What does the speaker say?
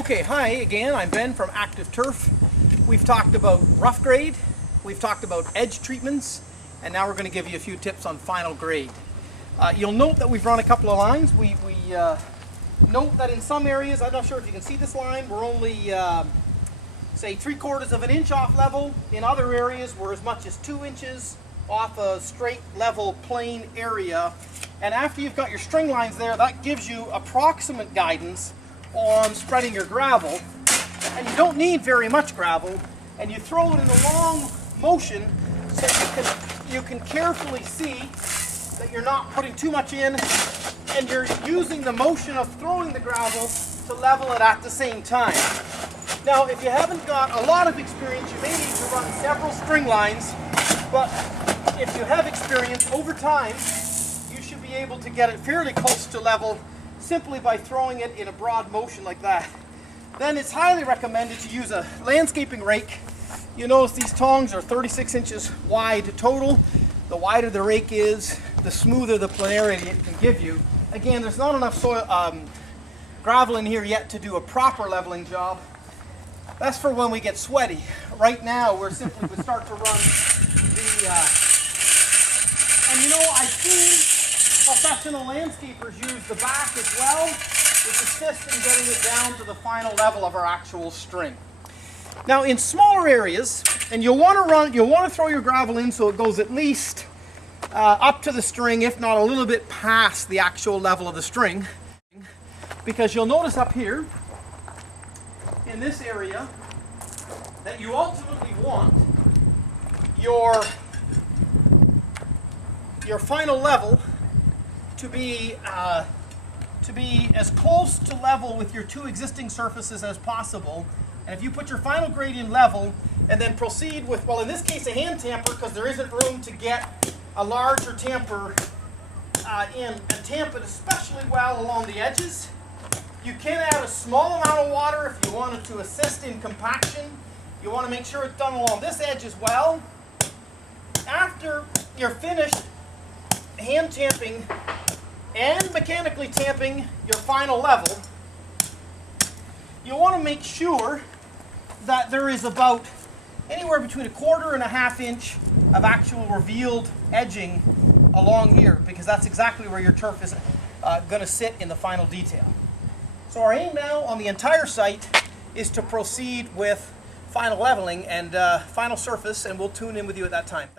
Okay, hi again, I'm Ben from ActiveTurf. We've talked about rough grade, we've talked about edge treatments, and now we're going to give you a few tips on final grade. You'll note that we've run a couple of lines. We note that in some areas, I'm not sure if you can see this line, we're only say 3/4 of an inch off level. In other areas we're as much as 2 inches off a straight level plain area. And after you've got your string lines there, that gives you approximate guidance on spreading your gravel. And you don't need very much gravel, and you throw it in the long motion so you can carefully see that you're not putting too much in, and you're using the motion of throwing the gravel to level it at the same time. Now, if you haven't got a lot of experience, you may need to run several string lines, but if you have experience over time, you should be able to get it fairly close to level simply by throwing it in a broad motion like that. Then it's highly recommended to use a landscaping rake. You notice these tongs are 36 inches wide total. The wider the rake is, the smoother the planarity it can give you. Again, there's not enough soil, gravel in here yet to do a proper leveling job. That's for when we get sweaty. Right now, we start to run the, and you know, I've seen professional landscapers use the back as well, which assists in getting it down to the final level of our actual string. Now, in smaller areas, and you'll want to throw your gravel in so it goes at least up to the string, if not a little bit past the actual level of the string, because you'll notice up here in this area that you ultimately want your final level to be as close to level with your two existing surfaces as possible. And if you put your final grade in level and then proceed with, well, in this case a hand tamper, because there isn't room to get a larger tamper in, and tamp it especially well along the edges. You can add a small amount of water if you wanted to assist in compaction. You want to make sure it's done along this edge as well. After you're finished hand tamping and mechanically tamping your final level, you want to make sure that there is about anywhere between 1/4 and 1/2 inch of actual revealed edging along here, because that's exactly where your turf is going to sit in the final detail. So our aim now on the entire site is to proceed with final leveling and final surface, and we'll tune in with you at that time.